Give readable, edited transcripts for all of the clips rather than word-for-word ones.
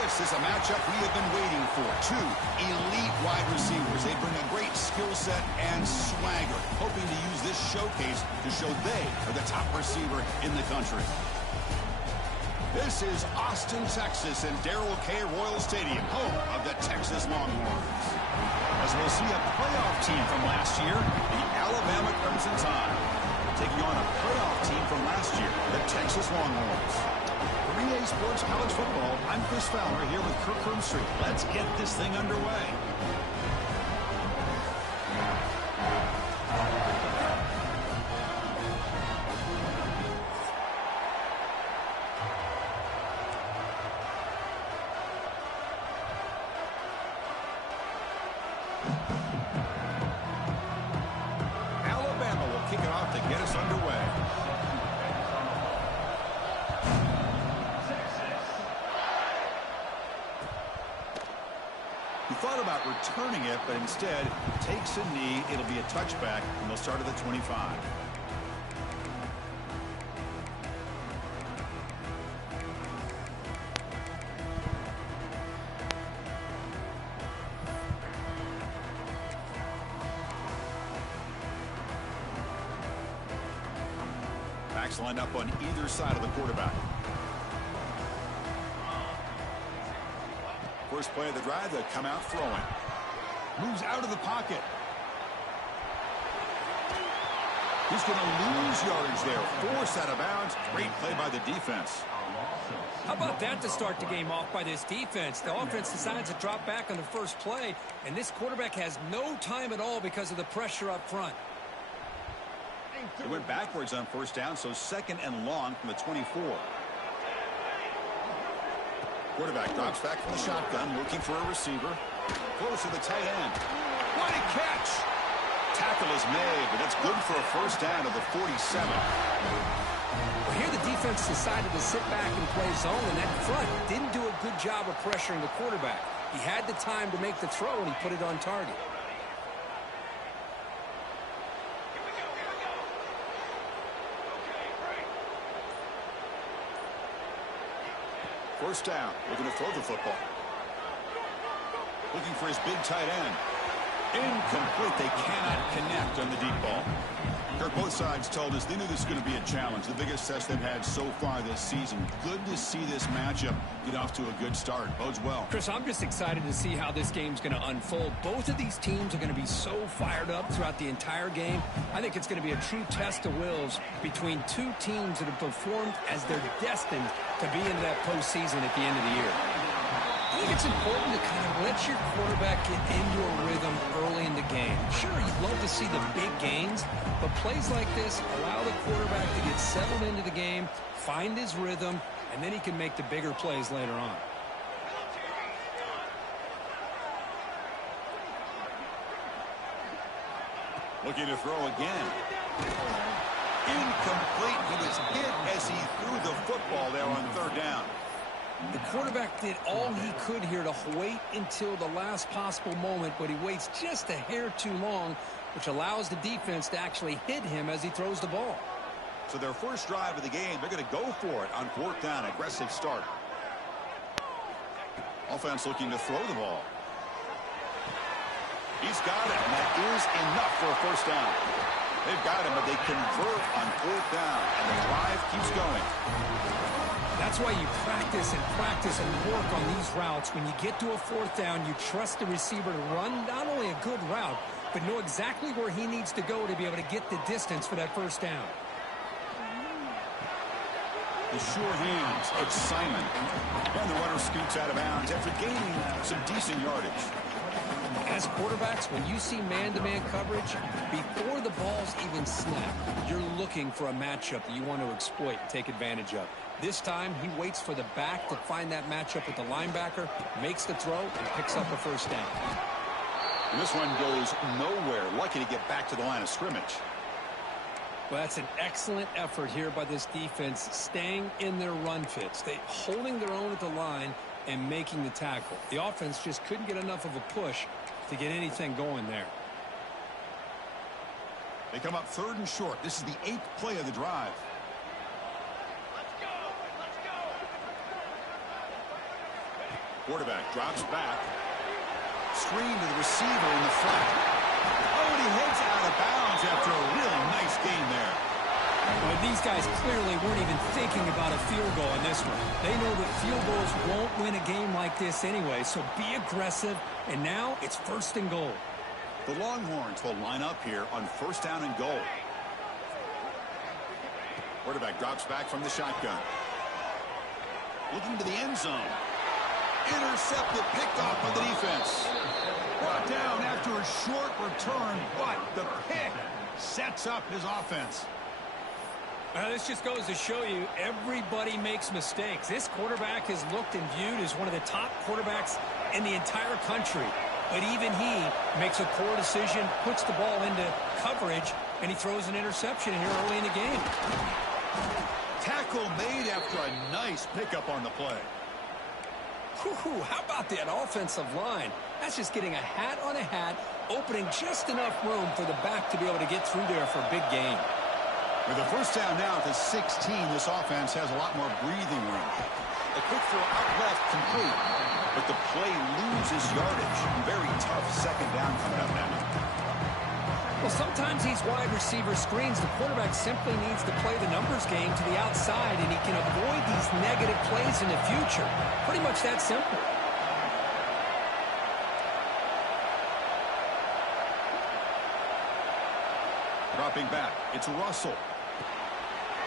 This is a matchup we have been waiting for. Two elite wide receivers. They bring a great skill set and swagger, hoping to use this showcase to show they are the top receiver in the country. This is Austin, Texas, and Darrell K. Royal Stadium, home of the Texas Longhorns. As we'll see a playoff team from last year, the Alabama Crimson Tide, taking on a playoff team from last year, the Texas Longhorns. For EA Sports College Football, I'm Chris Fowler here with Kirk Herbstreit. Let's get this thing underway. Alabama will kick it off to get us underway. He thought about returning it, but instead takes a knee. It'll be a touchback, and they'll start at the 25. Backs lined up on either side of the quarterback. First play of the drive, they come out throwing. Moves out of the pocket. He's going to lose yardage there. Forced out of bounds. Great play by the defense. How about that to start the game off by this defense? The offense decides to drop back on the first play, and this quarterback has no time at all because of the pressure up front. They went backwards on first down, so second and long from the 24. Quarterback drops back from the shotgun, looking for a receiver. Close to the tight end. What a catch! Tackle is made, but it's good for a first down to the 47. Well, here the defense decided to sit back and play zone, and that front didn't do a good job of pressuring the quarterback. He had the time to make the throw, and he put it on target. First down, looking to throw the football. Looking for his big tight end. Incomplete. They cannot connect on the deep ball. Kirk, both sides told us they knew this was going to be a challenge. The biggest test they've had so far this season. Good to see this matchup get off to a good start. Bodes well. Chris, I'm just excited to see how this game's going to unfold. Both of these teams are going to be so fired up throughout the entire game. I think it's going to be a true test of wills between two teams that have performed as they're destined to be into that postseason at the end of the year. I think it's important to kind of let your quarterback get into a rhythm early in the game. Sure, you'd love to see the big gains, but plays like this allow the quarterback to get settled into the game, find his rhythm, and then he can make the bigger plays later on. Looking to throw again. Incomplete. He was hit as he threw the football there on third down. The quarterback did all he could here to wait until the last possible moment, but he waits just a hair too long, which allows the defense to actually hit him as he throws the ball. So their first drive of the game, they're going to go for it on fourth down. Aggressive start. Offense looking to throw the ball. He's got it, and that is enough for a first down. They've got him, but they convert on fourth down, and the drive keeps going. That's why you practice and work on these routes. When you get to a fourth down, you trust the receiver to run not only a good route, but know exactly where he needs to go to be able to get the distance for that first down. The sure hands of Simon. And the runner scoots out of bounds after gaining some decent yardage. As quarterbacks, when you see man-to-man coverage, before the ball's even snapped, you're looking for a matchup that you want to exploit and take advantage of. This time, he waits for the back to find that matchup with the linebacker, makes the throw, and picks up a first down. And this one goes nowhere. Lucky to get back to the line of scrimmage. Well, that's an excellent effort here by this defense, staying in their run fits. They holding their own at the line and making the tackle. The offense just couldn't get enough of a push to get anything going there. They come up third and short. This is the 8th play of the drive. Quarterback drops back. Screen to the receiver in the front. Oh, and he heads out of bounds after a really nice game there. Well, these guys clearly weren't even thinking about a field goal in this one. They know that field goals won't win a game like this anyway, so be aggressive, and now it's 1st and goal. The Longhorns will line up here on 1st down and goal. Quarterback drops back from the shotgun. Looking to the end zone. Intercepted, picked off by the defense. Brought down after a short return, but the pick sets up his offense. This just goes to show you everybody makes mistakes. This quarterback is looked and viewed as one of the top quarterbacks in the entire country. But even he makes a poor decision, puts the ball into coverage, and he throws an interception here early in the game. Tackle made after a nice pickup on the play. Whew, how about that offensive line? That's just getting a hat on a hat, opening just enough room for the back to be able to get through there for a big gain. With a 1st down now at the 16, this offense has a lot more breathing room. A quick throw out left, complete. But the play loses yardage. Very tough 2nd down coming up now. Well, sometimes these wide receiver screens, the quarterback simply needs to play the numbers game to the outside, and he can avoid these negative plays in the future. Pretty much that simple. Dropping back, it's Russell.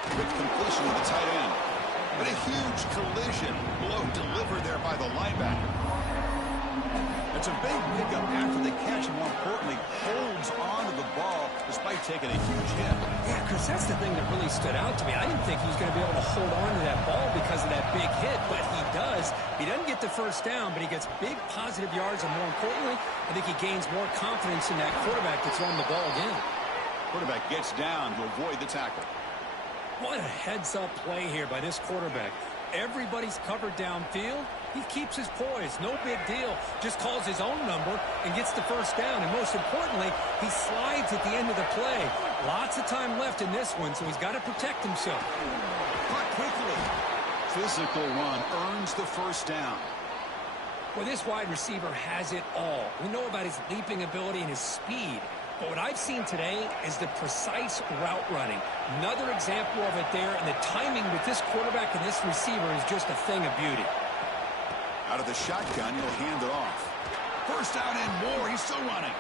Quick completion to the tight end. But a huge collision. Blow delivered there by the linebacker. It's a big pickup after the catch, and more importantly, holds on to the ball despite taking a huge hit. Yeah, Chris, that's the thing that really stood out to me. I didn't think he was going to be able to hold on to that ball because of that big hit, but he does. He doesn't get the 1st down, but he gets big positive yards, and more importantly, I think he gains more confidence in that quarterback to throw him the ball again. Quarterback gets down to avoid the tackle. What a heads-up play here by this quarterback. Everybody's covered downfield. He keeps his poise. No big deal. Just calls his own number and gets the 1st down. And most importantly, he slides at the end of the play. Lots of time left in this one, so he's got to protect himself. Caught quickly. Physical run earns the 1st down. Well, this wide receiver has it all. We know about his leaping ability and his speed. But what I've seen today is the precise route running. Another example of it there, and the timing with this quarterback and this receiver is just a thing of beauty. Out of the shotgun, he'll hand it off. 1st down and more. He's still running.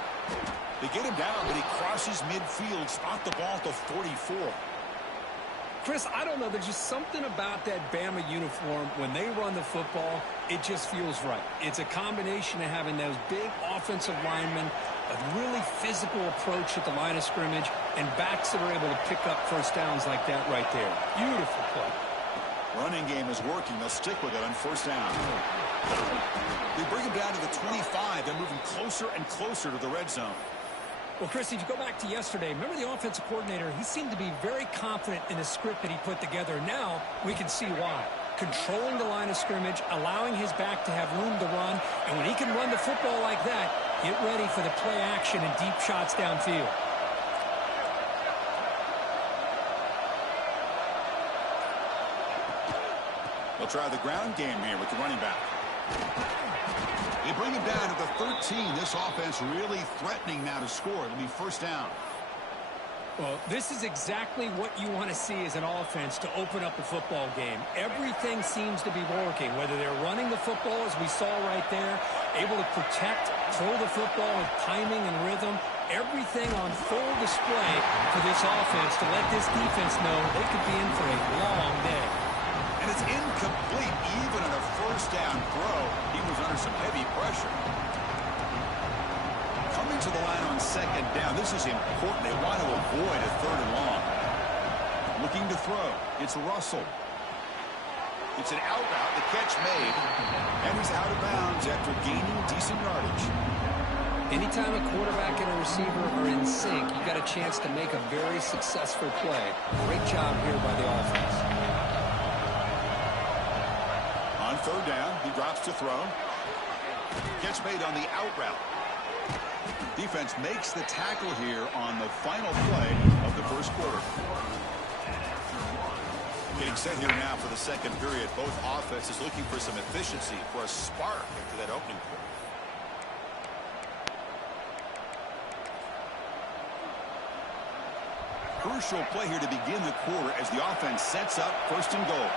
They get him down, but he crosses midfield, spot the ball to 44. Chris, I don't know. There's just something about that Bama uniform. When they run the football, it just feels right. It's a combination of having those big offensive linemen, a really physical approach at the line of scrimmage, and backs that are able to pick up 1st downs like that right there. Beautiful play. Running game is working. They'll stick with it on 1st down. They bring him down to the 25. They're moving closer and closer to the red zone. Well, Chris, if you go back to yesterday, remember the offensive coordinator, he seemed to be very confident in the script that he put together. Now we can see why. Controlling the line of scrimmage, allowing his back to have room to run, and when he can run the football like that, get ready for the play action and deep shots downfield. They'll try the ground game here with the running back. They bring him down to the 13. This offense really threatening now to score. It'll be 1st down. Well, this is exactly what you want to see as an offense to open up the football game. Everything seems to be working, whether they're running the football, as we saw right there, able to protect, throw the football with timing and rhythm, everything on full display for this offense to let this defense know they could be in for a long day. And it's incomplete. Even on a 1st down throw, he was under some heavy pressure. Coming to the line on 2nd down, this is important. They want to avoid a 3rd and long. Looking to throw. It's Russell. It's an out route, the catch made, and he's out of bounds after gaining decent yardage. Anytime a quarterback and a receiver are in sync, you got a chance to make a very successful play. Great job here by the offense. On 3rd down, he drops to throw. Catch made on the out route. Defense makes the tackle here on the final play of the 1st quarter. Getting set here now for the second period. Both offenses looking for some efficiency, for a spark after that opening quarter. Crucial play here to begin the quarter as the offense sets up first and goal.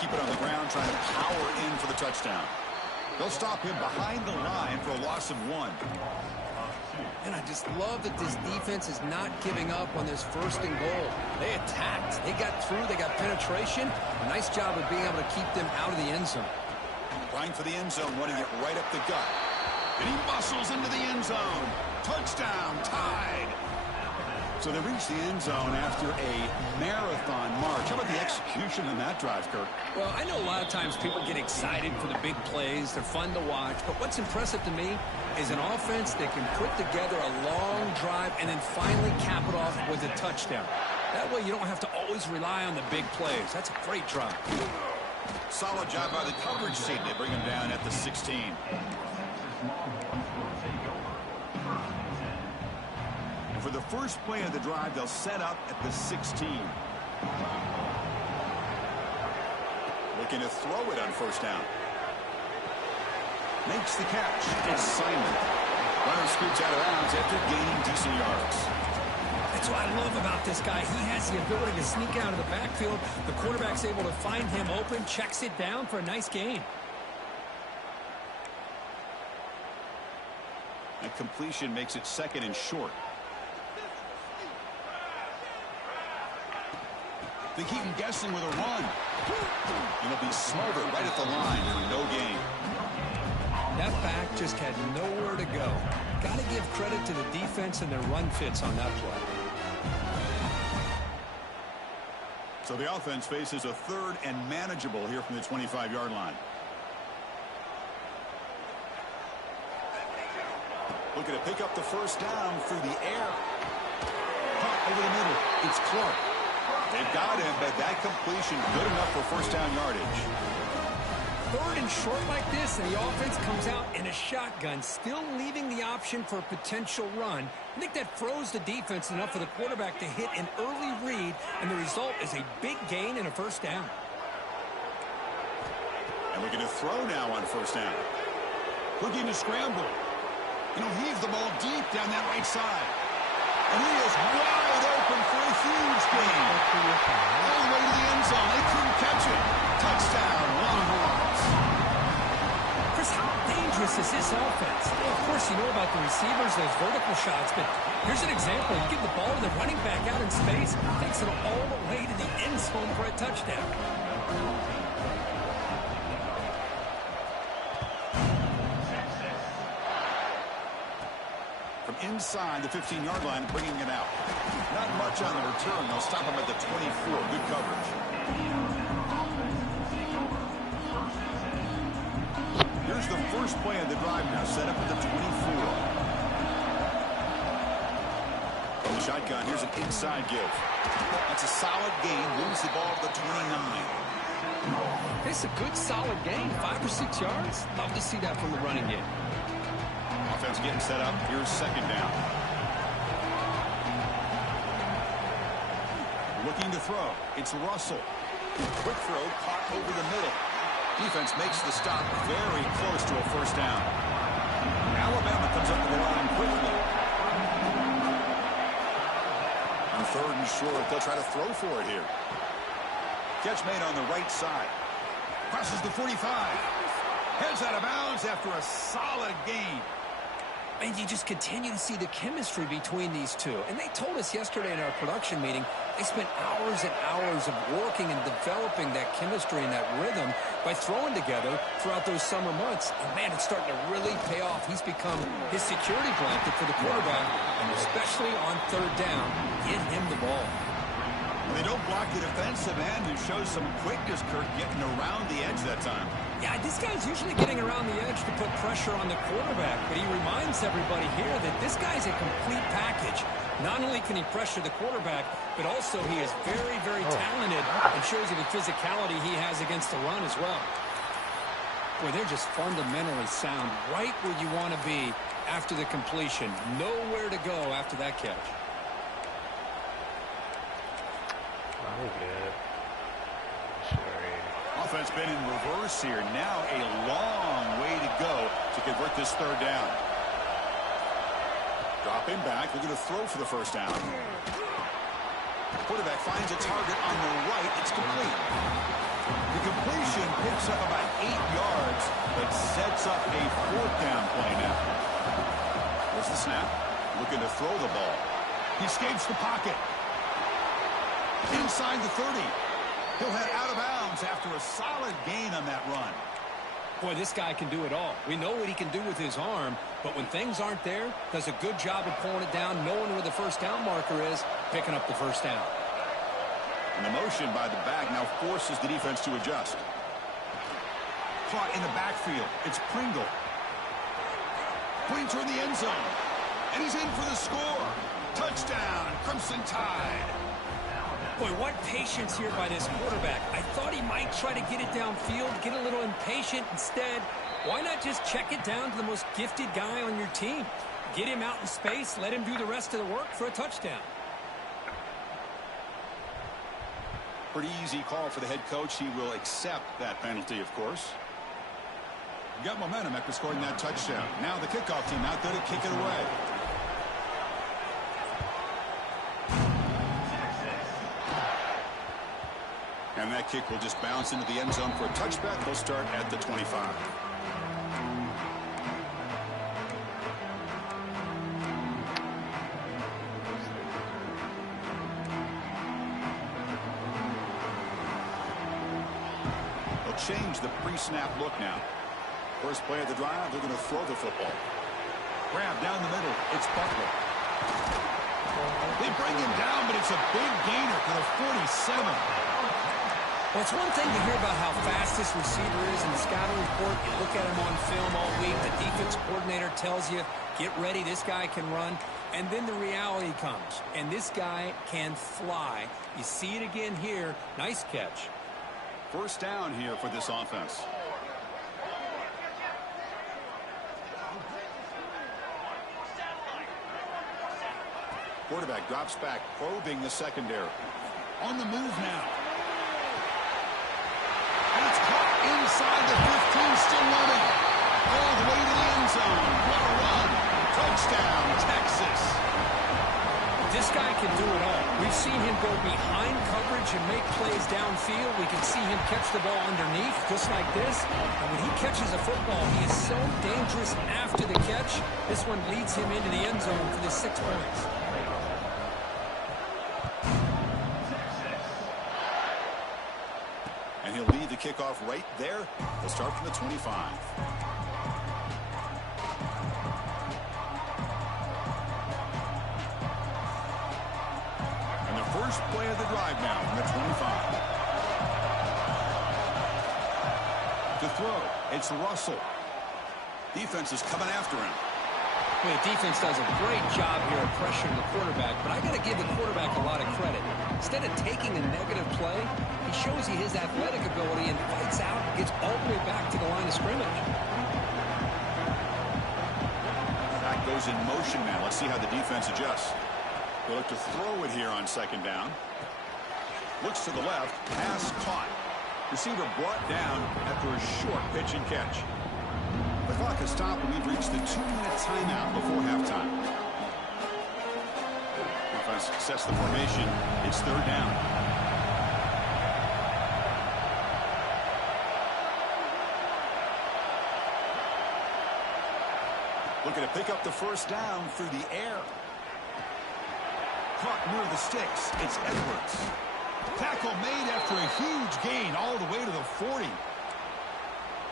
Keep it on the ground, trying to power in for the touchdown. They'll stop him behind the line for a loss of 1. And I just love that this defense is not giving up on this first and goal. They attacked. They got through. They got penetration. A nice job of being able to keep them out of the end zone. Trying for the end zone, running it right up the gut. And he muscles into the end zone. Touchdown, tied. So they reach the end zone after a marathon march. How about the execution on that drive, Kirk? Well, I know a lot of times people get excited for the big plays. They're fun to watch. But what's impressive to me is an offense that can put together a long drive and then finally cap it off with a touchdown. That way you don't have to always rely on the big plays. That's a great drive. Solid job by the coverage team. They bring him down at the 16. For the first play of the drive, they'll set up at the 16. Looking to throw it on first down. Makes the catch. It's Simon. Runner scoots out of bounds after gaining decent yards. That's what I love about this guy. He has the ability to sneak out of the backfield. The quarterback's able to find him open, checks it down for a nice gain. That completion makes it second and short. They keep him guessing with a run. And he'll be smothered right at the line for no gain. That back just had nowhere to go. Got to give credit to the defense and their run fits on that play. So the offense faces a third and manageable here from the 25-yard line. Looking to pick up the first down through the air. Caught over the middle. It's Clark. They've got him, but that completion good enough for first down yardage. Third and short like this, and the offense comes out in a shotgun, still leaving the option for a potential run. I think that froze the defense enough for the quarterback to hit an early read, and the result is a big gain and a first down. And looking to throw now on first down. Looking to scramble. And he'll heave the ball deep down that right side. And he is wide open for a huge gain. All the way to the end zone. They couldn't catch it. Touchdown, Longhorns. Chris, how dangerous is this offense? Well, of course, you know about the receivers, those vertical shots, but here's an example. You give the ball to the running back out in space, takes it all the way to the end zone for a touchdown. Inside the 15-yard line, bringing it out. Not much on the return. They'll stop him at the 24. Good coverage. Here's the first play of the drive now, set up at the 24. From the shotgun, here's an inside give. That's a solid gain. Moves the ball to the 29. It's a good, solid gain. 5 or 6 yards. Love to see that from the running game. Offense getting set up. Here's second down. Looking to throw. It's Russell. Quick throw caught over the middle. Defense makes the stop very close to a first down. Alabama comes up to the line quickly. On third and short, they'll try to throw for it here. Catch made on the right side. Crosses the 45. Heads out of bounds after a solid gain. And you just continue to see the chemistry between these two. And they told us yesterday in our production meeting, they spent hours and hours of working and developing that chemistry and that rhythm by throwing together throughout those summer months. And, man, it's starting to really pay off. He's become his security blanket for the quarterback, and especially on third down, get him the ball. They don't block the defensive end and show some quickness, Kirk, getting around the edge that time. Yeah, this guy's usually getting around the edge to put pressure on the quarterback, but he reminds everybody here that this guy's a complete package. Not only can he pressure the quarterback, but also he is very, very talented and shows you the physicality he has against the run as well. Boy, they're just fundamentally sound, right where you want to be after the completion. Nowhere to go after that catch. We're good. Sorry. Offense been in reverse here. Now a long way to go to convert this third down. Dropping back, looking to throw for the first down. Quarterback finds a target on the right. It's complete. The completion picks up about 8 yards, but sets up a fourth down play now. There's the snap. Looking to throw the ball. He escapes the pocket. Inside the 30. He'll head out of bounds after a solid gain on that run. Boy, this guy can do it all. We know what he can do with his arm, but when things aren't there, does a good job of pulling it down, knowing where the first down marker is, picking up the first down. And the motion by the back now forces the defense to adjust. Caught in the backfield. It's Pringle. Pointer in the end zone. And he's in for the score. Touchdown, Crimson Tide. Boy, what patience here by this quarterback. I thought he might try to get it downfield, get a little impatient. Instead, why not just check it down to the most gifted guy on your team? Get him out in space, let him do the rest of the work for a touchdown. Pretty easy call for the head coach. He will accept that penalty, of course. Got momentum after scoring that touchdown. Now the kickoff team out there to kick it away. And that kick will just bounce into the end zone for a touchback. They'll start at the 25. They'll change the pre-snap look now. First play of the drive, they're going to throw the football. Grab down the middle. It's Butler. They bring him down, but it's a big gainer for the 47. Well, it's one thing to hear about how fast this receiver is in the scouting report. You look at him on film all week. The defense coordinator tells you, get ready, this guy can run. And then the reality comes, and this guy can fly. You see it again here. Nice catch. First down here for this offense. Quarterback drops back, probing the secondary. On the move now. And it's caught inside the 15, still running. All the way to the end zone. What a run. Touchdown, Texas. This guy can do it all. We've seen him go behind coverage and make plays downfield. We can see him catch the ball underneath, just like this. And when he catches a football, he is so dangerous after the catch. This one leads him into the end zone for the 6 points. And he'll lead the kickoff right there. They'll start from the 25. And the first play of the drive now from the 25. To throw, it's Russell. Defense is coming after him. Well, the defense does a great job here of pressuring the quarterback, but I got to give the quarterback a lot of credit. Instead of taking a negative play, he shows you his athletic ability and fights out and gets all the way back to the line of scrimmage. That goes in motion now. Let's see how the defense adjusts. They'll look to throw it here on second down. Looks to the left. Pass caught. Receiver brought down after a short pitch and catch. The clock has stopped and we've reached the 2-minute timeout before halftime. Defense sets the formation. It's third down. Looking to pick up the first down through the air. Caught near the sticks. It's Edwards. Tackle made after a huge gain all the way to the 40.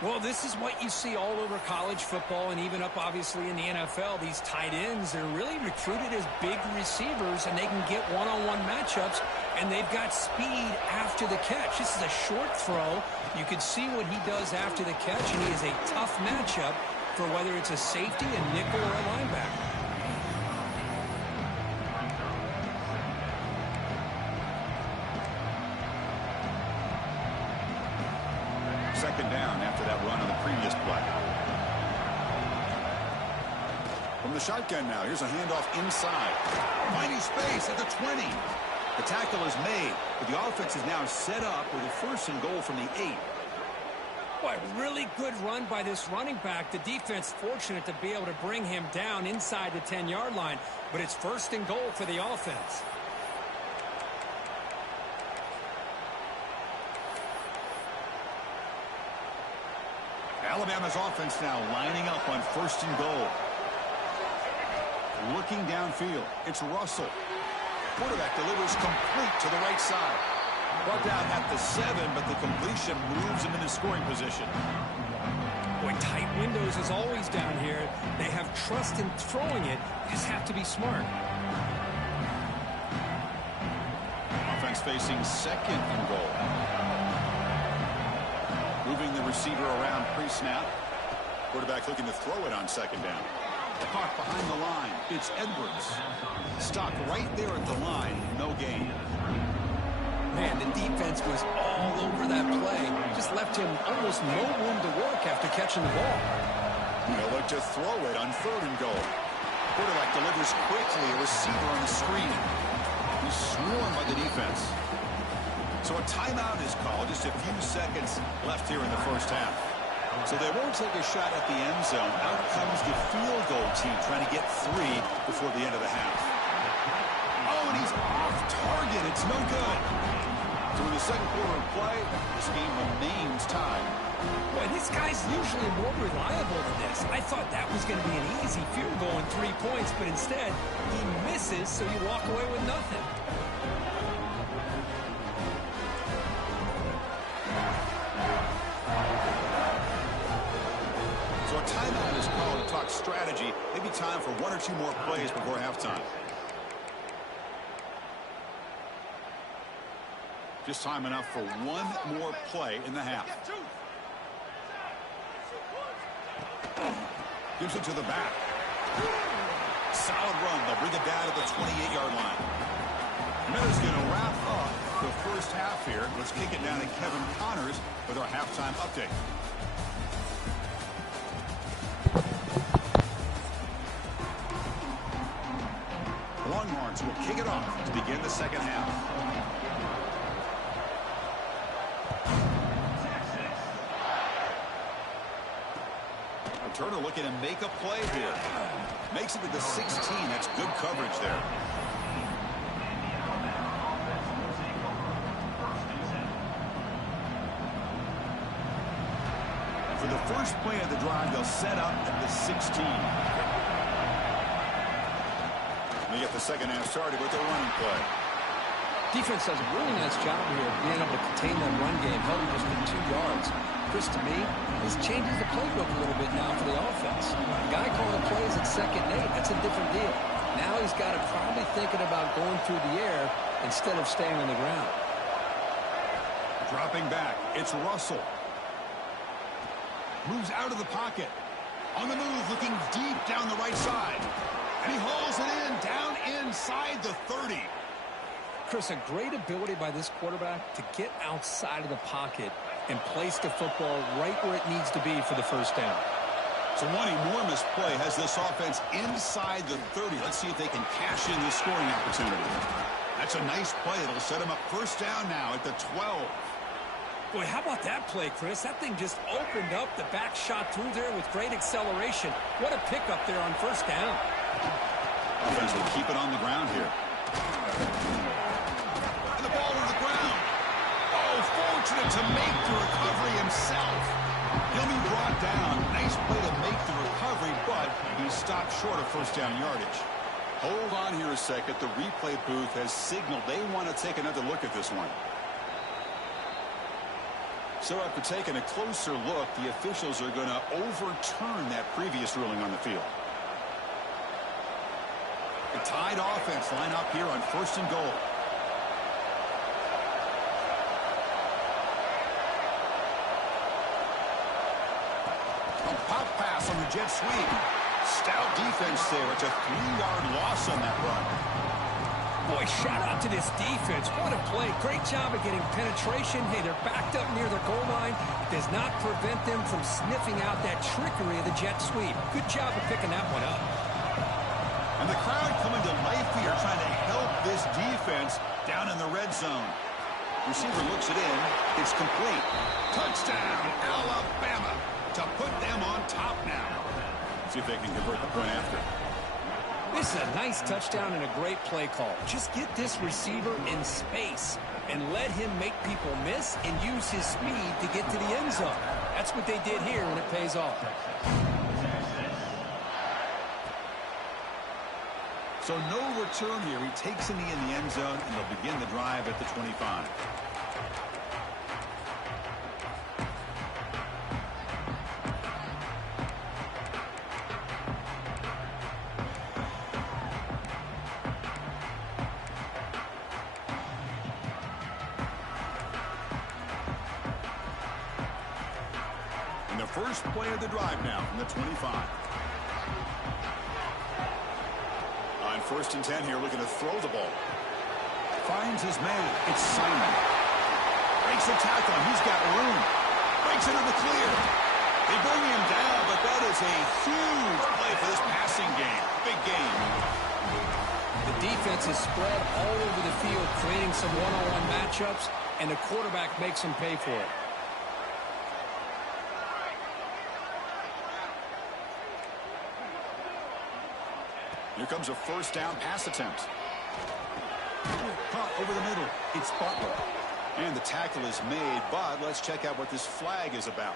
Well, this is what you see all over college football and even up, obviously, in the NFL. These tight ends, they're really recruited as big receivers, and they can get one-on-one matchups, and they've got speed after the catch. This is a short throw. You can see what he does after the catch, and he is a tough matchup for whether it's a safety, a nickel, or a linebacker. Second down after that run on the previous play. From the shotgun now, here's a handoff inside. Finding space at the 20. The tackle is made, but the offense is now set up with a 1st and goal from the 8. Boy, really good run by this running back. The defense fortunate to be able to bring him down inside the 10-yard line, but it's 1st and goal for the offense. Alabama's offense now lining up on 1st and goal. Looking downfield, it's Russell. Quarterback delivers complete to the right side. Brought down at the 7, but the completion moves him into scoring position. Boy, tight windows is always down here. They have trust in throwing it. You just have to be smart. Offense facing 2nd and goal. Moving the receiver around pre-snap. Quarterback looking to throw it on 2nd down. Caught behind the line. It's Edwards. Stopped right there at the line. No gain. Man, the defense was all over that play. Just left him almost no room to work after catching the ball. They'll look to throw it on 3rd and goal. Quarterback delivers quickly. A receiver on the screen. He's swarmed by the defense. So a timeout is called. Just a few seconds left here in the 1st half. So they won't take a shot at the end zone. Out comes the field goal team trying to get 3 before the end of the half. Oh, and he's off target. It's no good. So in the 2nd quarter of play, this game remains tied. Boy, this guy's usually more reliable than this. I thought that was going to be an easy field goal in 3 points, but instead, he misses, so you walk away with nothing. So a timeout is called to talk strategy. Maybe time for 1 or 2 more plays before halftime. Just time enough for 1 more play in the half. Gives it to the back. Solid run. They'll bring it down to the 28-yard line. Miller's going to wrap up the 1st half here. Let's kick it down to Kevin Connors with our halftime update. The Longhorns will kick it off to begin the 2nd half. Turner looking to make a play here. Makes it to the 16. That's good coverage there. For the first play of the drive, they'll set up at the 16. They get the 2nd half started with their running play. Defense does a really nice job here of being able to contain that run game, held him just for 2 yards. Chris, to me, this changes the playbook a little bit now for the offense. The guy calling plays at 2nd and 8, that's a different deal. Now he's got to probably thinking about going through the air instead of staying on the ground. Dropping back, it's Russell. Moves out of the pocket. On the move, looking deep down the right side. And he hauls it in, down inside the 30. Chris, a great ability by this quarterback to get outside of the pocket and place the football right where it needs to be for the 1st down. So one enormous play has this offense inside the 30. Let's see if they can cash in this scoring opportunity. That's a nice play. It'll set them up 1st down now at the 12. Boy, how about that play, Chris? That thing just opened up. The back shot through there with great acceleration. What a pickup there on 1st down. Offense will keep it on the ground here. And the ball on the ground. Oh, fortunate to make the recovery himself. He'll be brought down. Nice play to make the recovery, but he stopped short of 1st down yardage. Hold on here a second. The replay booth has signaled they want to take another look at this one. So after taking a closer look, the officials are going to overturn that previous ruling on the field. The tied offense line up here on 1st and goal. A pop pass on the jet sweep. Stout defense there. It's a 3-yard loss on that run. Boy, shout out to this defense. What a play. Great job of getting penetration. Hey, they're backed up near their goal line. It does not prevent them from sniffing out that trickery of the jet sweep. Good job of picking that one up. And the crowd coming to life here, trying to help this defense down in the red zone. Receiver looks it in. It's complete. Touchdown, Alabama, to put them on top now. See if they can convert the point after. This is a nice touchdown and a great play call. Just get this receiver in space and let him make people miss and use his speed to get to the end zone. That's what they did here, and it pays off. So no return here. He takes in the end zone, and they'll begin the drive at the 25. And the first play of the drive now from the 25. On 1st and 10 here, looking to throw the ball. Finds his man. It's Simon. Breaks a tackle. He's got room. Breaks into the clear. They bring him down, but that is a huge play for this passing game. Big game. The defense is spread all over the field, creating some one-on-one matchups, and the quarterback makes them pay for it. Here comes a first down pass attempt. Caught over the middle. It's Butler. And the tackle is made, but let's check out what this flag is about.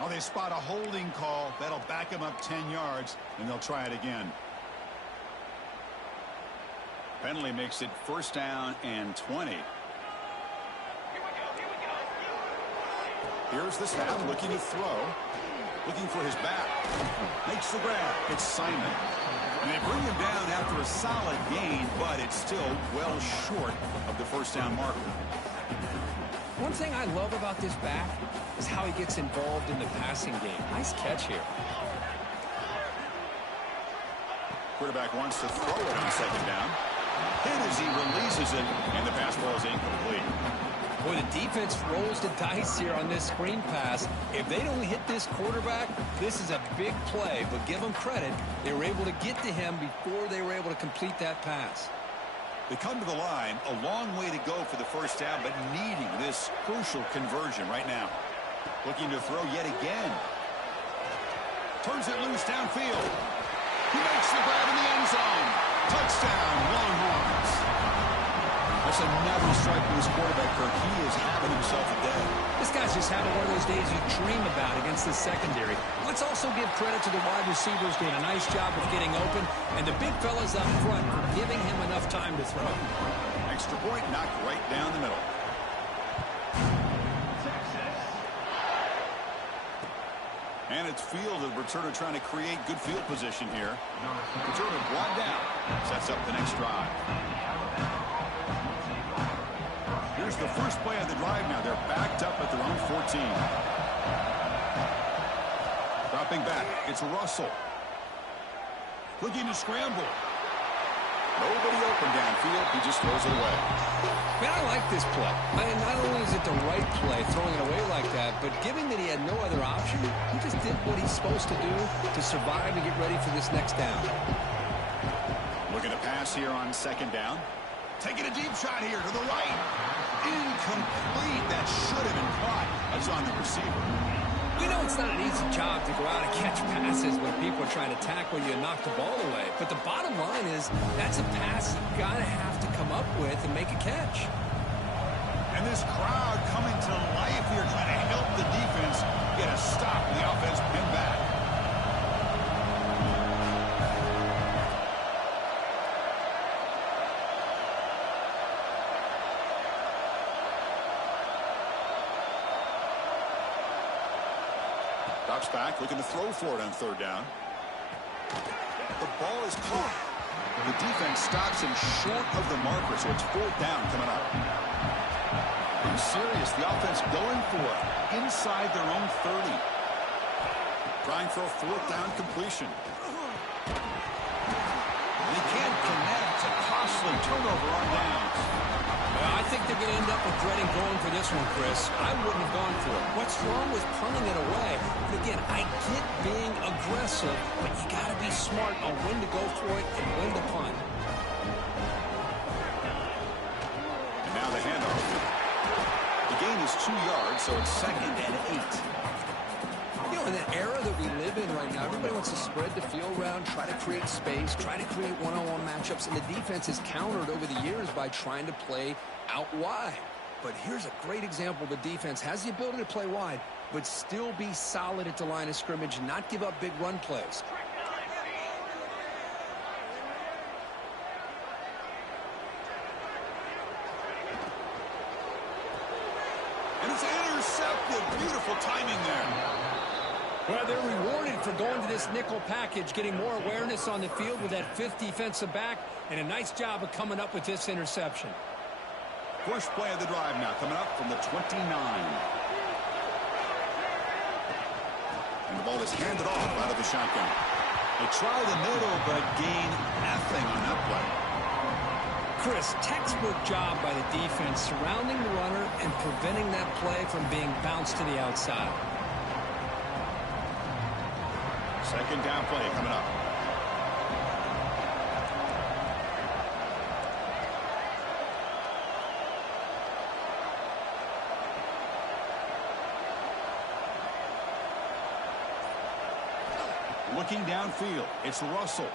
Oh, they spot a holding call. That'll back him up 10 yards, and they'll try it again. Penalty makes it 1st down and 20. Here's the snap, looking to throw. Looking for his back. Makes the grab. It's Simon. And they bring him down after a solid gain, but it's still well short of the 1st down marker. One thing I love about this back is how he gets involved in the passing game. Nice catch here. Quarterback wants to throw it on 2nd down. Hit as he releases it, and the pass ball is incomplete. Boy, the defense rolls the dice here on this screen pass. If they don't hit this quarterback, this is a big play. But give them credit, they were able to get to him before they were able to complete that pass. They come to the line, a long way to go for the 1st down, but needing this crucial conversion right now. Looking to throw yet again. Turns it loose downfield. He makes the grab in the end zone. Touchdown, Longhorns. That's another strike for this quarterback, Kirk. He is having himself a day. This guy's just having one of those days you dream about against the secondary. Let's also give credit to the wide receivers doing a nice job of getting open, and the big fellas up front for giving him enough time to throw. Extra point knocked right down the middle. And it's field. The returner trying to create good field position here. Returner brought down. Sets up the next drive. Here's the first play of the drive now. They're backed up at their own 14. Dropping back. It's Russell. Looking to scramble. Nobody open downfield. He just throws it away. Man, I like this play. I mean, not only is it the right play, throwing it away like that, but given that he had no other option, he just did what he's supposed to do to survive and get ready for this next down. Looking to pass here on 2nd down. Taking a deep shot here to the right. Incomplete. That should have been caught. That's on the receiver. We know it's not an easy job to go out and catch passes when people are trying to tackle you and knock the ball away. But the bottom line is that's a pass you got to have to come up with and make a catch. And this crowd coming to life here, trying to help the defense get a stop. The offense pinned back. Drops back, looking to throw for it on 3rd down. The ball is caught. The defense stops him short of the marker, so it's 4th down coming up. Are you serious? The offense going for it inside their own 30. Trying for a 4th down completion. They can't connect. A costly turnover on downs. Well, I think they're going to end up regretting going for this one, Chris. I wouldn't have gone for it. What's wrong with punting it away? But again, I get being aggressive, but you got to be smart on when to go for it and when to punt. 2 yards, so it's 2nd and 8. You know, in the era that we live in right now, everybody wants to spread the field around, try to create space, try to create one-on-one matchups, and the defense has countered over the years by trying to play out wide. But here's a great example. The defense has the ability to play wide, but still be solid at the line of scrimmage, not give up big run plays. And it's intercepted. Beautiful timing there. Well, they're rewarded for going to this nickel package, getting more awareness on the field with that 5th defensive back, and a nice job of coming up with this interception. First play of the drive now, coming up from the 29. And the ball is handed off out of the shotgun. They try the middle, but gain nothing on that play. Chris, textbook job by the defense surrounding the runner and preventing that play from being bounced to the outside. Second down play coming up. Looking downfield, it's Russell.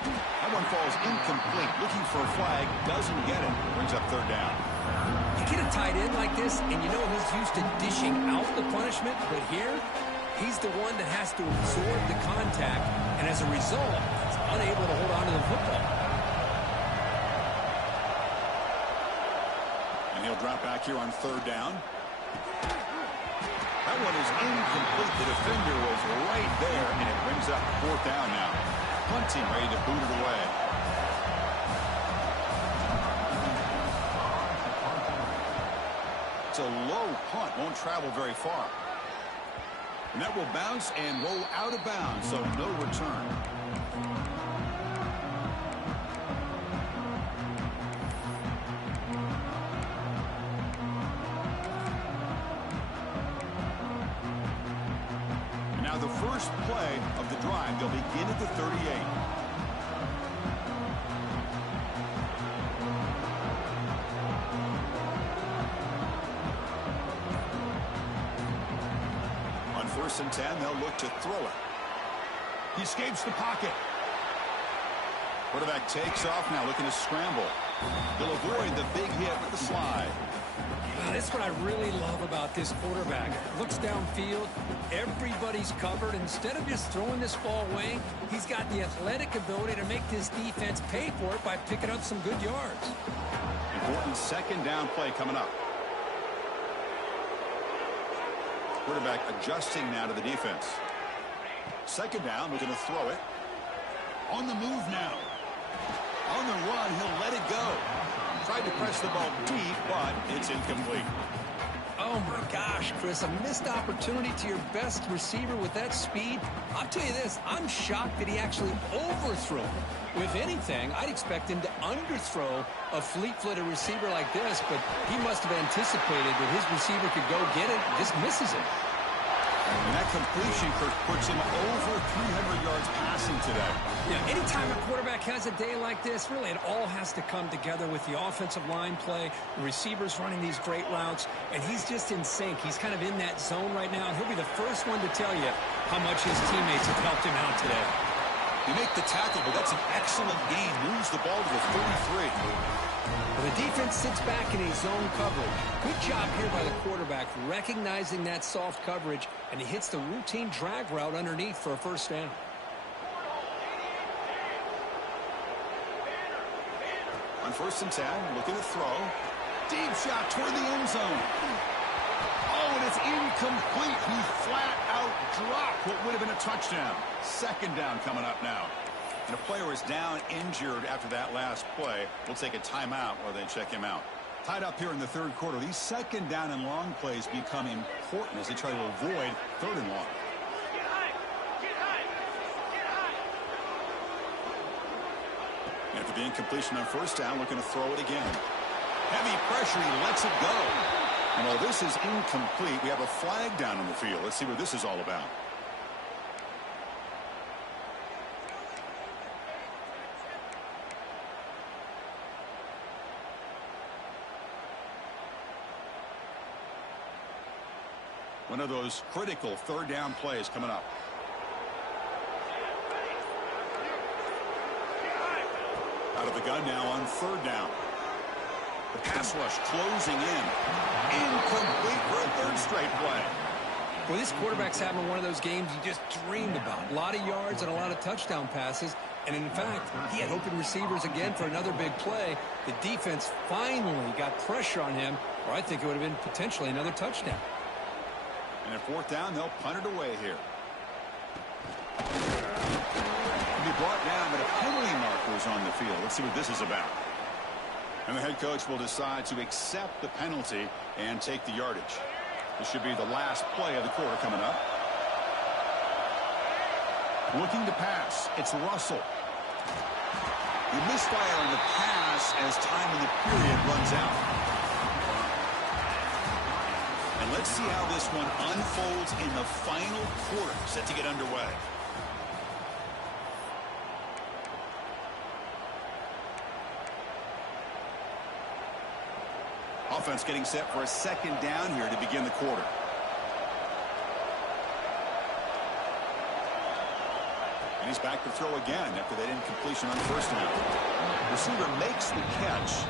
That one falls incomplete. Looking for a flag, doesn't get it. Brings up 3rd down. You get a tight end like this, and you know he's used to dishing out the punishment, but here, he's the one that has to absorb the contact, and as a result, he's unable to hold on to the football. And he'll drop back here on 3rd down. That one is incomplete. The defender was right there, and it brings up 4th down now. Punting, ready to boot it away. It's a low punt, won't travel very far. And that will bounce and roll out of bounds, so no return. And now the first play of the drive, they'll begin at the 38. On 1st and 10, they'll look to throw it. He escapes the pocket. Quarterback takes off now, looking to scramble. He'll avoid the big hit with the slide. That's what I really love about this quarterback. Looks downfield, everybody's covered. Instead of just throwing this ball away, he's got the athletic ability to make this defense pay for it by picking up some good yards. Important 2nd down play coming up. Quarterback adjusting now to the defense. 2nd down, we're going to throw it. On the move now. On the run, he'll let it go. Tried to press the ball deep, but it's incomplete. Oh, my gosh, Chris, a missed opportunity to your best receiver with that speed. I'll tell you this, I'm shocked that he actually overthrew him. If anything, I'd expect him to underthrow a fleet-footed receiver like this, but he must have anticipated that his receiver could go get it, just misses it. And that completion, Kirk, puts him over 300 yards passing today. Yeah, anytime a quarterback has a day like this, really it all has to come together with the offensive line play, the receivers running these great routes, and he's just in sync. He's kind of in that zone right now, and he'll be the first one to tell you how much his teammates have helped him out today. You make the tackle, but that's an excellent gain. Moves the ball to the 33. Well, the defense sits back in a zone coverage. Good job here by the quarterback recognizing that soft coverage, and he hits the routine drag route underneath for a 1st down. On 1st and 10, looking to throw. Deep shot toward the end zone. Oh, and it's incomplete. He flat out dropped what would have been a touchdown. 2nd down coming up now. And a player is down injured after that last play. We'll take a timeout while they check him out. Tied up here in the 3rd quarter. These 2nd down and long plays become important as they try to avoid 3rd and long. After the incompletion on 1st down, looking to throw it again. Heavy pressure, he lets it go. And while this is incomplete, we have a flag down on the field. Let's see what this is all about. One of those critical third down plays coming up. Out of the gun now on third down. The pass rush closing in. Incomplete for a third straight play. Well, this quarterback's having one of those games you just dreamed about. A lot of yards and a lot of touchdown passes. And in fact, he had open receivers again for another big play. The defense finally got pressure on him, or I think it would have been potentially another touchdown. And at fourth down, they'll punt it away here. Be brought down, but a penalty marker is on the field. Let's see what this is about. And the head coach will decide to accept the penalty and take the yardage. This should be the last play of the quarter coming up. Looking to pass. It's Russell. He misfire on the pass as time in the period runs out. And let's see how this one unfolds in the final quarter, set to get underway. Offense getting set for a second down here to begin the quarter. And he's back to throw again after that incompletion on first down. Receiver makes the catch.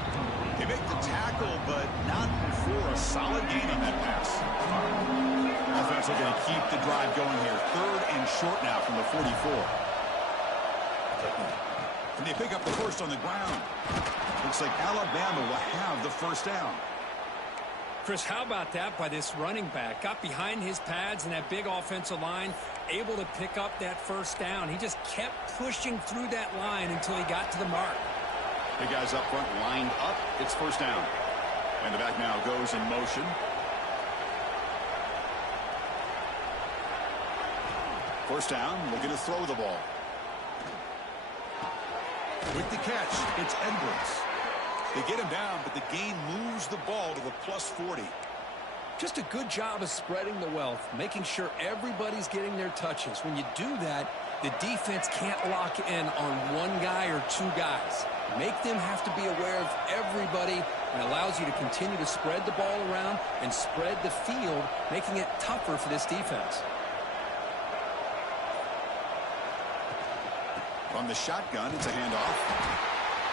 They make the tackle, but not before a solid gain on that pass. Offense looking to keep the drive going here. Third and short now from the 44. And they pick up the first on the ground. Looks like Alabama will have the first down. Chris, how about that by this running back? Got behind his pads and that big offensive line, able to pick up that first down. He just kept pushing through that line until he got to the mark. The guys up front lined up. It's first down. And the back now goes in motion. First down, looking to throw the ball. With the catch, it's Edwards. They get him down, but the gain moves the ball to the +40. Just a good job of spreading the wealth, making sure everybody's getting their touches. When you do that, the defense can't lock in on one guy or two guys. Make them have to be aware of everybody, and allows you to continue to spread the ball around and spread the field, making it tougher for this defense. From the shotgun, it's a handoff.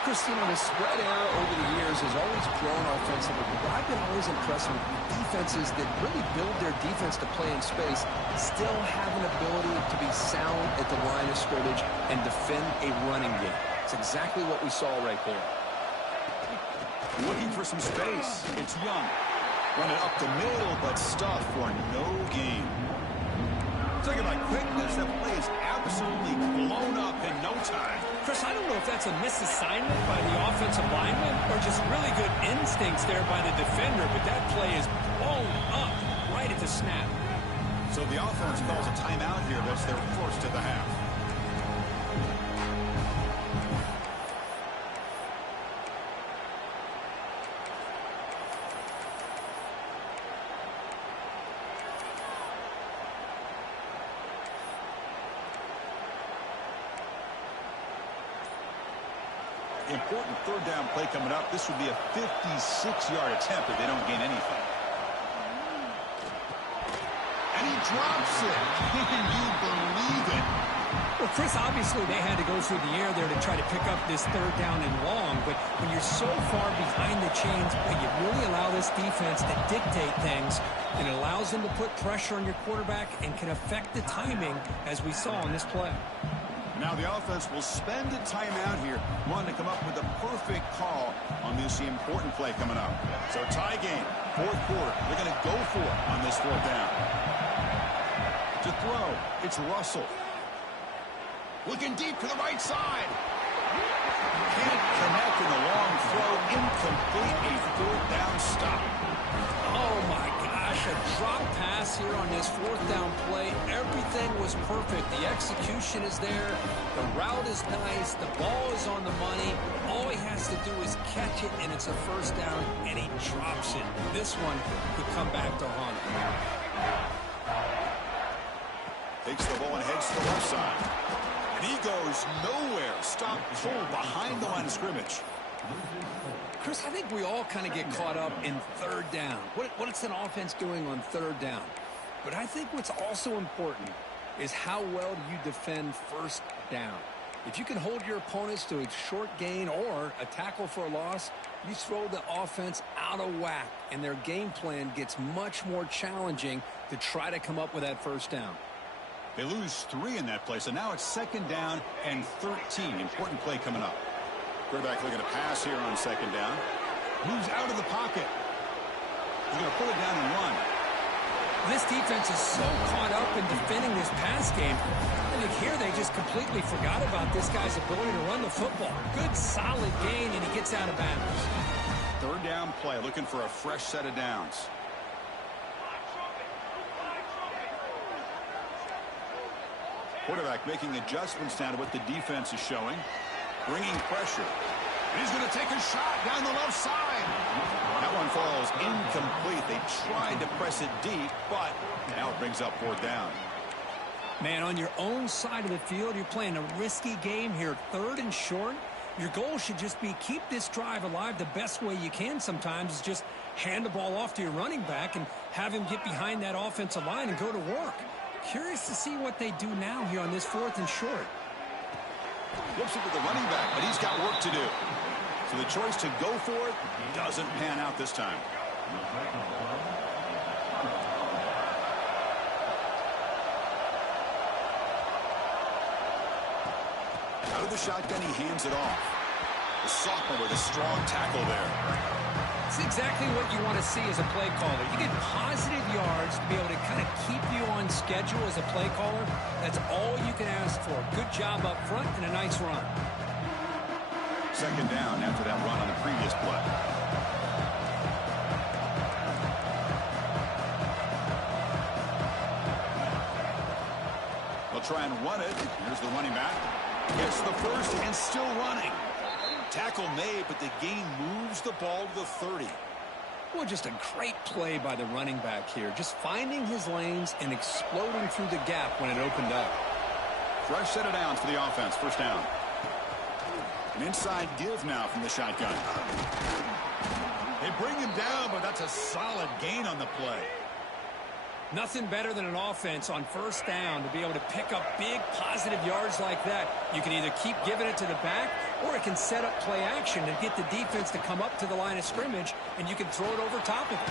Christina, the spread error over the years has always grown offensively, but I've been always impressed with defenses that really build their defense to play in space, still have an ability to be sound at the line of scrimmage and defend a running game. It's exactly what we saw right there. Looking for some space. It's Young. Running up the middle, but stuff for no gain. Talking about quickness, that play is absolutely blown up in no time. Chris, I don't know if that's a misassignment by the offensive lineman or just really good instincts there by the defender, but that play is blown up right at the snap. So the offense calls a timeout here. That's their first of the half. Important third down play coming up. This would be a 56-yard attempt if they don't gain anything. And he drops it. Can you believe it? Well, Chris, obviously they had to go through the air there to try to pick up this third down and long, but when you're so far behind the chains, you really allow this defense to dictate things, and it allows them to put pressure on your quarterback and can affect the timing, as we saw in this play. Now the offense will spend a timeout here, wanting to come up with a perfect call on this important play coming up. So tie game, fourth quarter. They're going to go for it on this fourth down. To throw, it's Russell. Looking deep to the right side. Can't connect in the long throw. Incomplete, a fourth down stop. Oh my gosh, a drop pass here on this fourth down play. Everything was perfect. The execution is there. The route is nice. The ball is on the money. All he has to do is catch it, and it's a first down, and he drops it. This one could come back to haunt him. Takes the ball and heads to the left side. And he goes nowhere. Stop cold behind the line of scrimmage. Chris, I think we all kind of get caught up in third down. What is an offense doing on third down? But I think what's also important is how well you defend first down. If you can hold your opponents to a short gain or a tackle for a loss, you throw the offense out of whack, and their game plan gets much more challenging to try to come up with that first down. They lose 3 in that play, so now it's 2nd down and 13. Important play coming up. Quarterback looking to pass here on 2nd down. Moves out of the pocket. He's going to pull it down and run. This defense is so caught up in defending this pass game. I think here they just completely forgot about this guy's ability to run the football. Good, solid gain, and he gets out of bounds. 3rd down play, looking for a fresh set of downs. Quarterback making adjustments now to what the defense is showing. Bringing pressure. And he's going to take a shot down the left side. That one falls incomplete. They tried to press it deep, but now it brings up 4th down. Man, on your own side of the field, you're playing a risky game here. 3rd and short. Your goal should just be keep this drive alive the best way you can sometimes is just hand the ball off to your running back and have him get behind that offensive line and go to work. Curious to see what they do now here on this 4th and short. Looks at the running back, but he's got work to do. So the choice to go for it doesn't pan out this time. Out of the shotgun, he hands it off. The sophomore with a strong tackle there. It's exactly what you want to see as a play caller. You get positive yards to be able to kind of keep you on schedule as a play caller. That's all you can ask for. Good job up front and a nice run. 2nd down after that run on the previous play. They'll try and run it. Here's the running back. Gets the first and still running. Tackle made, but the gain moves the ball to the 30. Well, just a great play by the running back here. Just finding his lanes and exploding through the gap when it opened up. Fresh set of downs for the offense. 1st down. An inside give now from the shotgun. They bring him down, but that's a solid gain on the play. Nothing better than an offense on 1st down to be able to pick up big positive yards like that. You can either keep giving it to the back or it can set up play action and get the defense to come up to the line of scrimmage, and you can throw it over top of it.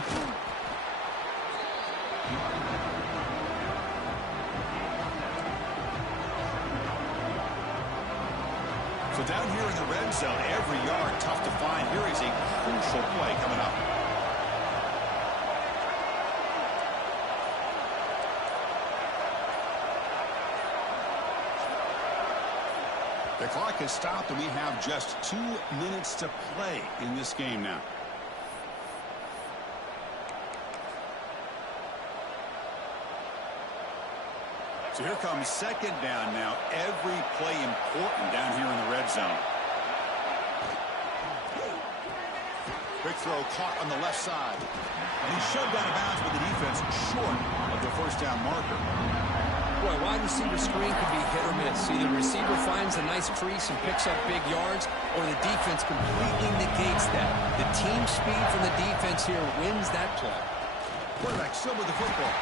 So down here in the red zone, every yard tough to find. Here is a crucial play coming up. The clock has stopped, and we have just 2 minutes to play in this game now. So here comes 2nd down now. Every play important down here in the red zone. Quick throw caught on the left side. And he's shoved out of bounds with the defense short of the 1st down marker. Boy, wide receiver screen could be hit or miss. Either the receiver finds a nice crease and picks up big yards, or the defense completely negates that. The team speed from the defense here wins that play. Quarterback still with the football.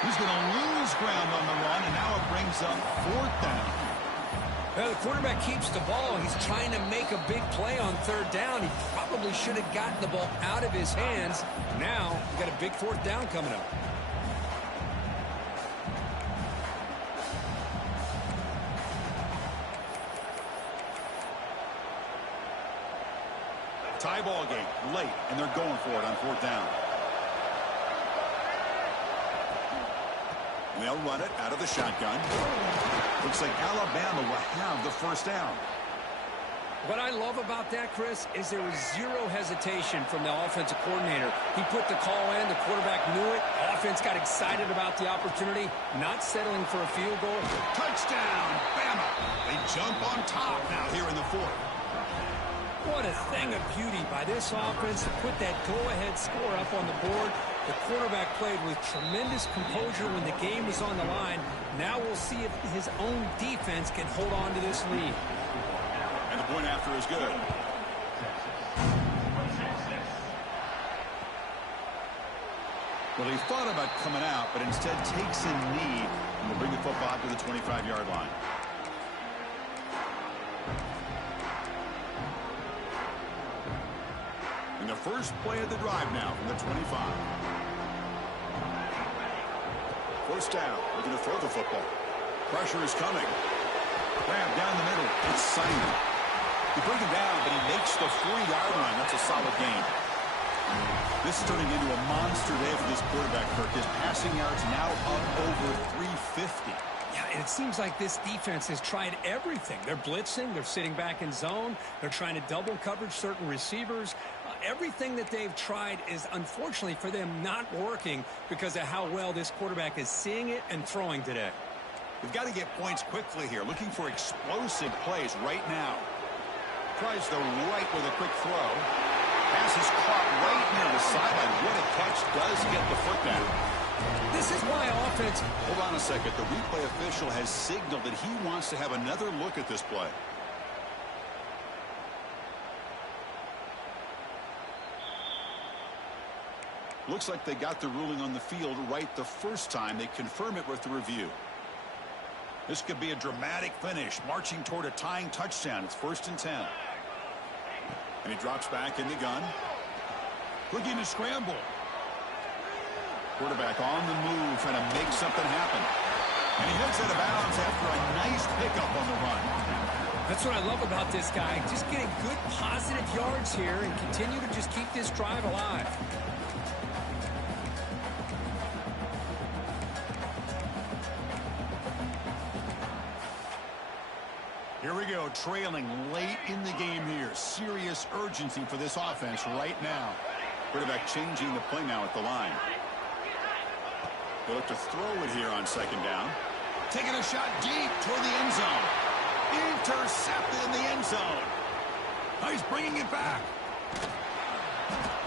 He's going to lose ground on the run, and now it brings up 4th down. Well, the quarterback keeps the ball. He's trying to make a big play on 3rd down. He probably should have gotten the ball out of his hands. Now, we've got a big 4th down coming up. Tie ball game late, and they're going for it on 4th down. And they'll run it out of the shotgun. Looks like Alabama will have the 1st down. What I love about that, Chris, is there was zero hesitation from the offensive coordinator. He put the call in. The quarterback knew it. Offense got excited about the opportunity, not settling for a field goal. Touchdown, Bama. They jump on top now here in the 4th. What a thing of beauty by this offense to put that go-ahead score up on the board. The quarterback played with tremendous composure when the game was on the line. Now we'll see if his own defense can hold on to this lead. And the point after is good. Well, he thought about coming out, but instead takes a knee and will bring the football out to the 25-yard line. And the first play of the drive now from the 25. First down, looking to throw the football. Pressure is coming. Grab down the middle. It's Simon. He brings him down, but he makes the 4-yard line. That's a solid gain. This is turning into a monster day for this quarterback, Kirk. His passing yards now up over 350. Yeah, and it seems like this defense has tried everything. They're blitzing. They're sitting back in zone. They're trying to double coverage certain receivers. Everything that they've tried is, unfortunately for them, not working because of how well this quarterback is seeing it and throwing today. We've got to get points quickly here. Looking for explosive plays right now. Tries the right with a quick throw. Pass is caught right near the sideline. What a catch. Does get the foot down. This is why offense... Hold on a second. The replay official has signaled that he wants to have another look at this play. Looks like they got the ruling on the field right the first time. They confirm it with the review. This could be a dramatic finish, marching toward a tying touchdown. It's 1st and 10. And he drops back in the gun. Looking to scramble. Quarterback on the move, trying to make something happen. And he gets out of bounds after a nice pickup on the run. That's what I love about this guy. Just getting good positive yards here and continue to just keep this drive alive. Here we go, trailing late in the game here. Serious urgency for this offense right now. Quarterback changing the play now at the line. They look to throw it here on 2nd down. Taking a shot deep toward the end zone. Intercepted in the end zone. Oh, he's bringing it back.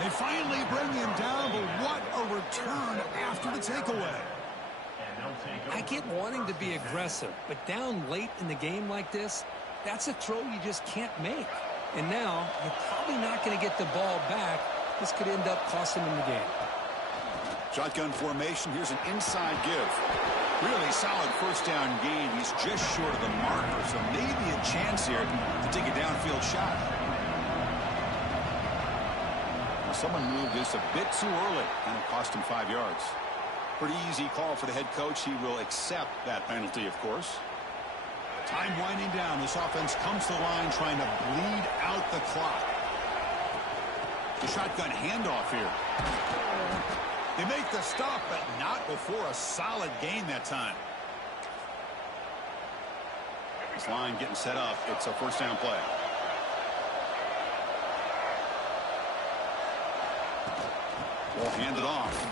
They finally bring him down, but what a return after the takeaway. I get wanting to be aggressive, but down late in the game like this, that's a throw you just can't make. And now, you're probably not going to get the ball back. This could end up costing him the game. Shotgun formation. Here's an inside give. Really solid 1st down gain. He's just short of the marker, so maybe a chance here to take a downfield shot. Now, someone moved this a bit too early, and it cost him 5 yards. Pretty easy call for the head coach. He will accept that penalty, of course. Time winding down. This offense comes to the line trying to bleed out the clock. The shotgun handoff here. They make the stop, but not before a solid gain that time. This line getting set up. It's a 1st down play. Will hand it off.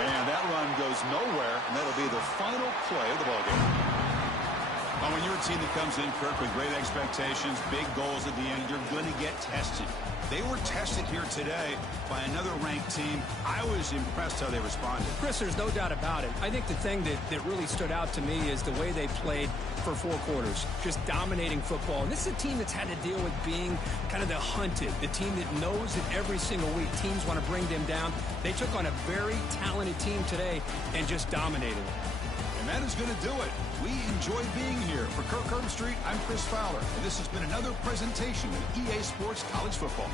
And that run goes nowhere, and that'll be the final play of the ballgame. Well, when you're a team that comes in, Kirk, with great expectations, big goals at the end, you're going to get tested. They were tested here today by another ranked team. I was impressed how they responded. Chris, there's no doubt about it. I think the thing that really stood out to me is the way they played for 4 quarters, just dominating football. And this is a team that's had to deal with being kind of the hunted, the team that knows that every single week teams want to bring them down. They took on a very talented team today and just dominated. And that is going to do it. We enjoyed being here. For Kirk Herbstreit, I'm Chris Fowler, and this has been another presentation of EA Sports College Football.